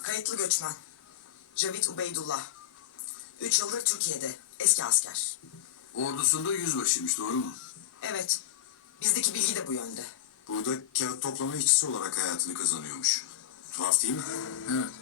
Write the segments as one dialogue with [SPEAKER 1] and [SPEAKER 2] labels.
[SPEAKER 1] Kayıtlı göçmen. Cavit Ubeydullah. 3 yıldır Türkiye'de. Eski asker.
[SPEAKER 2] Ordusunda yüzbaşıymış, doğru mu?
[SPEAKER 1] Evet. Bizdeki bilgi de bu yönde.
[SPEAKER 3] Burada kağıt toplama işçisi olarak hayatını kazanıyormuş. Tuhaf değil mi?
[SPEAKER 2] Evet.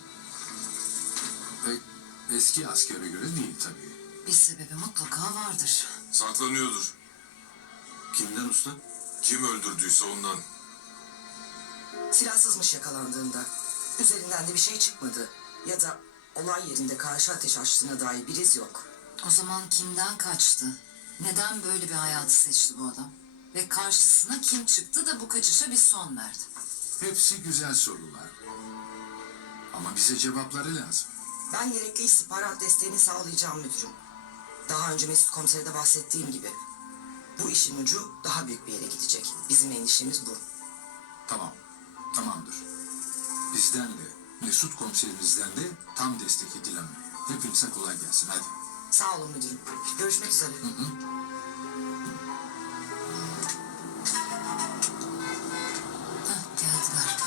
[SPEAKER 2] Pek eski askere göre değil tabii.
[SPEAKER 4] Bir sebebi mutlaka vardır.
[SPEAKER 5] Saklanıyordur.
[SPEAKER 2] Kimden usta?
[SPEAKER 5] Kim öldürdüyse ondan.
[SPEAKER 1] Silahsızmış yakalandığında. Üzerinden de bir şey çıkmadı. Ya da olay yerinde karşı ateş açtığına dair bir iz yok.
[SPEAKER 4] O zaman kimden kaçtı? Neden böyle bir hayatı seçti bu adam? Ve karşısına kim çıktı da bu kaçışa bir son verdi?
[SPEAKER 2] Hepsi güzel sorular. Ama bize cevapları lazım.
[SPEAKER 1] Ben gerekli istihbarat desteğini sağlayacağım müdürüm. Daha önce Mesut Komiser'e de bahsettiğim gibi. Bu işin ucu daha büyük bir yere gidecek. Bizim endişemiz bu.
[SPEAKER 2] Tamam, tamamdır. Bizden de, Mesut komiserimizden de tam destek edilemem. Hepinize kolay gelsin, hadi.
[SPEAKER 1] Sağ olun müdürüm. Görüşmek üzere.
[SPEAKER 4] Hah, geldiler.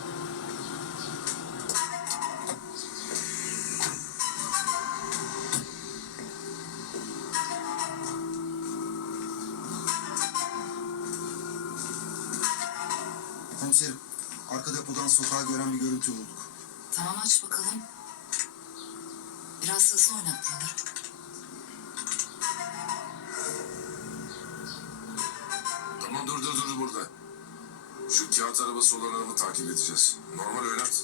[SPEAKER 3] Komiserim, arka depodan sokağa gören bir görüntü bulduk.
[SPEAKER 4] Tamam, aç bakalım. Biraz hızlı oynat buraları.
[SPEAKER 5] Tamam, dur burada. Şu kağıt arabası olan adamı takip edeceğiz. Normal oynat.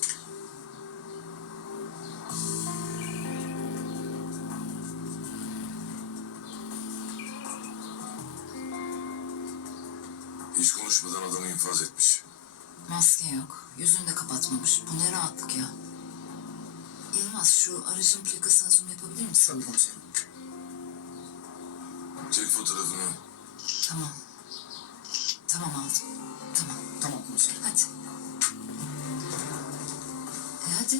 [SPEAKER 5] Hiç konuşmadan adamı infaz etmiş.
[SPEAKER 4] Maske yok. Yüzünü de kapatmamış. Bu ne rahatlık ya. Yılmaz, şu aracın plakasına zoom yapabilir misin?
[SPEAKER 3] Tabii komiserim.
[SPEAKER 5] Çek fotoğrafını.
[SPEAKER 4] Tamam. Tamam, aldım. Tamam.
[SPEAKER 3] Tamam komiserim.
[SPEAKER 4] Hadi. Hadi.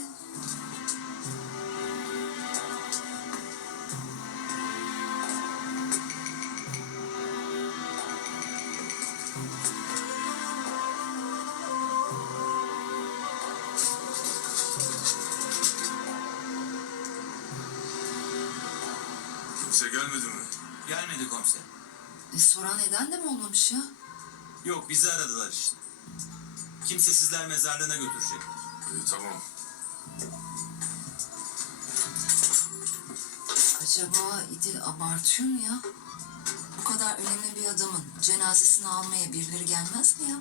[SPEAKER 5] Kimse gelmedi mi?
[SPEAKER 6] Gelmedi komiser.
[SPEAKER 4] Soran eden de mi olmamış ya?
[SPEAKER 6] Yok, bizi aradılar işte. Kimsesizler mezarlığına götürecekler.
[SPEAKER 5] Tamam.
[SPEAKER 4] Acaba İdil abartıyor mu ya? Bu kadar önemli bir adamın cenazesini almaya birileri gelmez mi ya?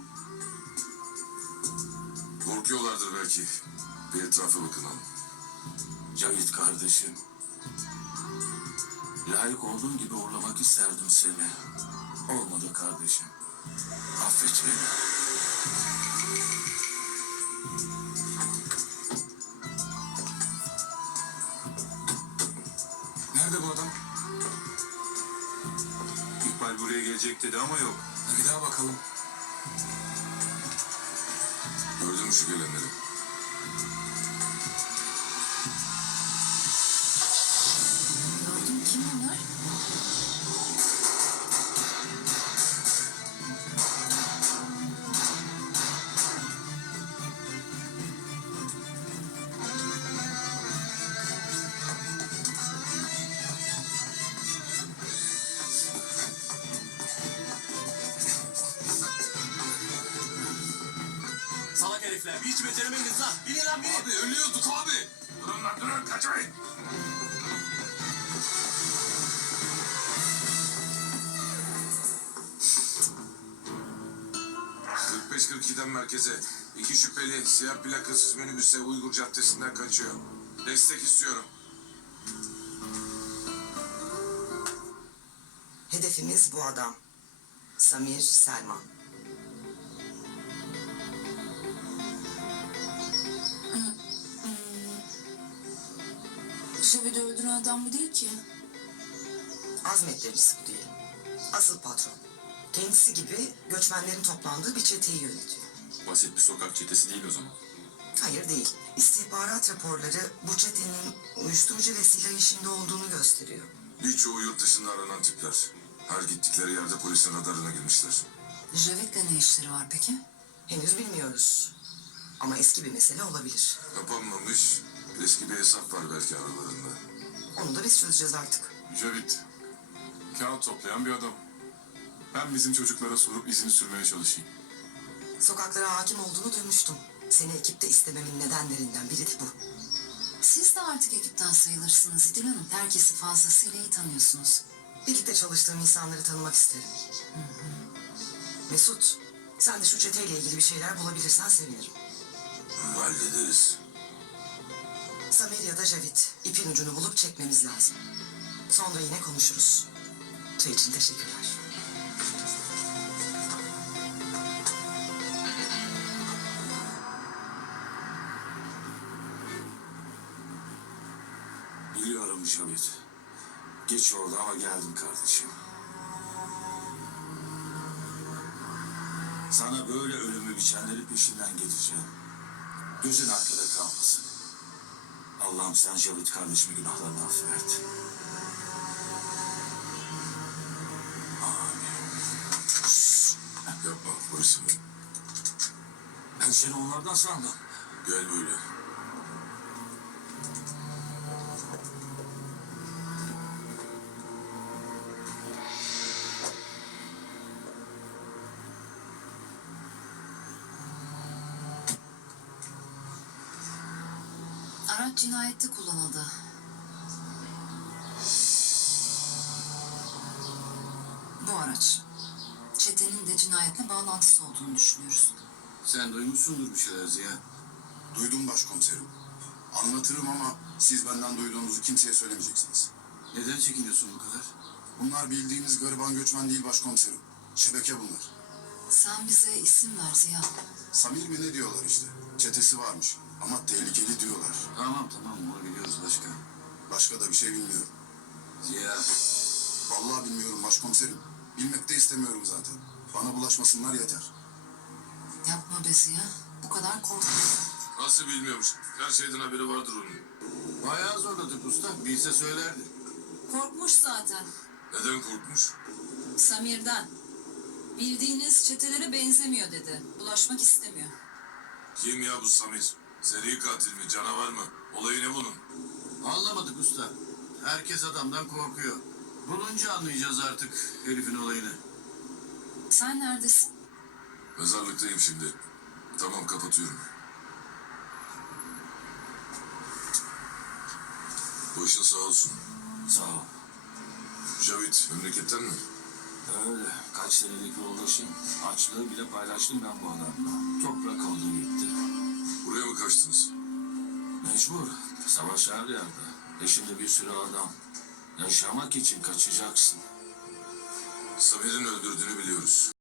[SPEAKER 5] Korkuyorlardır belki. Bir etrafa bakınalım.
[SPEAKER 2] Cavit kardeşim. Layık olduğun gibi uğurlamak isterdim seni. Olmadı kardeşim. Affet beni.
[SPEAKER 3] Nerede bu adam? İkbal buraya gelecek dedi ama yok.
[SPEAKER 2] Bir daha bakalım.
[SPEAKER 5] Gördün mü şu gelenleri?
[SPEAKER 4] Gördüm, kim onlar?
[SPEAKER 6] Salak herifler, bir hiç beceremediniz lan. Binin lan, binin.
[SPEAKER 5] Abi ölüyorduk abi. Durun lan, durun, kaçmayın. ...45-42'den merkeze. 2 şüpheli siyah plakasız minibüse Uygur Caddesi'nden kaçıyor. Destek istiyorum.
[SPEAKER 1] Hedefimiz bu adam. Samir Selman.
[SPEAKER 4] Şebe'de öldüren adam bu değil ki.
[SPEAKER 1] Azmetlerimiz bu değil. Asıl patron. Kendisi gibi göçmenlerin toplandığı bir çeteyi yönetiyor.
[SPEAKER 5] Basit bir sokak çetesi değil o zaman.
[SPEAKER 1] Hayır değil. İstihbarat raporları bu çetenin uyuşturucu ve silah işinde olduğunu gösteriyor.
[SPEAKER 5] Birçoğu yurt dışında aranan tipler. Her gittikleri yerde polisin radarına girmişler.
[SPEAKER 4] Javit'le ne işleri var peki?
[SPEAKER 1] Henüz bilmiyoruz. Ama eski bir mesele olabilir.
[SPEAKER 5] Kapanmamış eski bir hesap var belki aralarında.
[SPEAKER 1] Onu da biz çözeceğiz artık.
[SPEAKER 7] Cavit, kağıt toplayan bir adam. Ben bizim çocuklara sorup izini sürmeye çalışayım.
[SPEAKER 1] Sokaklara hakim olduğunu duymuştum. Seni ekipte istememin nedenlerinden biri de bu.
[SPEAKER 4] Siz de artık ekipten sayılırsınız İdil Hanım. Herkesi fazlasıyla iyi tanıyorsunuz.
[SPEAKER 1] Birlikte çalıştığım insanları tanımak isterim. Mesut, sen de şu çeteyle ilgili bir şeyler bulabilirsen sevinirim.
[SPEAKER 5] Hallederiz.
[SPEAKER 1] Samir ya da Cavit, ipin ucunu bulup çekmemiz lazım. Sonra yine konuşuruz. Çay için teşekkürler.
[SPEAKER 3] Biliyorum Cavit. Geç oldu ama geldim kardeşim. Sana böyle ölümü biçenleri peşinden gideceğim. Gözün arkada kalmasın. Allah'ım sen Cavit kardeşimi günahlarını affet.
[SPEAKER 5] Yapma polisim.
[SPEAKER 3] Ben seni onlardan sandım.
[SPEAKER 5] Gel böyle.
[SPEAKER 4] Araç cinayette kullanıldı. Bu araç. Çetenin de cinayetle bağlantısı olduğunu düşünüyoruz.
[SPEAKER 3] Sen duymuşsundur bir şeyler Ziya.
[SPEAKER 8] Duydum başkomiserim. Anlatırım ama siz benden duyduğunuzu kimseye söylemeyeceksiniz.
[SPEAKER 3] Neden çekiniyorsun bu kadar?
[SPEAKER 8] Bunlar bildiğimiz gariban göçmen değil başkomiserim. Şebeke bunlar.
[SPEAKER 4] Sen bize isim ver Ziya.
[SPEAKER 8] Samir mi ne diyorlar işte. Çetesi varmış ama tehlikeli diyorlar.
[SPEAKER 3] Tamam onu biliyoruz başka.
[SPEAKER 8] Başka da bir şey bilmiyorum.
[SPEAKER 3] Ziya.
[SPEAKER 8] Vallahi bilmiyorum başkomiserim. Bilmek de istemiyorum zaten. Bana bulaşmasınlar yeter.
[SPEAKER 4] Yapma be Ziya. Bu kadar korkma.
[SPEAKER 5] Nasıl bilmiyormuş. Her şeyden haberi vardır onun.
[SPEAKER 3] Bayağı zorladık usta. Bilse söylerdi.
[SPEAKER 4] Korkmuş zaten.
[SPEAKER 5] Neden korkmuş?
[SPEAKER 4] Samir'den. Bildiğiniz çetelere benzemiyor dedi. Bulaşmak istemiyor.
[SPEAKER 5] Kim ya bu Samir? Seri katil mi? Canavar mı? Olayı ne bunun?
[SPEAKER 3] Anlamadık usta. Herkes adamdan korkuyor. Bulunca anlayacağız artık herifin olayını.
[SPEAKER 4] Sen neredesin?
[SPEAKER 5] Mezarlıktayım şimdi. Tamam kapatıyorum. Başın sağ olsun.
[SPEAKER 3] Sağ ol.
[SPEAKER 5] Cavit memleketten mi?
[SPEAKER 3] Öyle. Kaç senelik yoldaşım. Açlığı bile paylaştım ben bu adamla. Toprak oldu gitti.
[SPEAKER 5] Buraya mı kaçtınız?
[SPEAKER 3] Mecbur. Savaş her yerde. Peşinde bir sürü adam. Yaşamak için kaçacaksın.
[SPEAKER 5] Samir'in öldürdüğünü biliyoruz.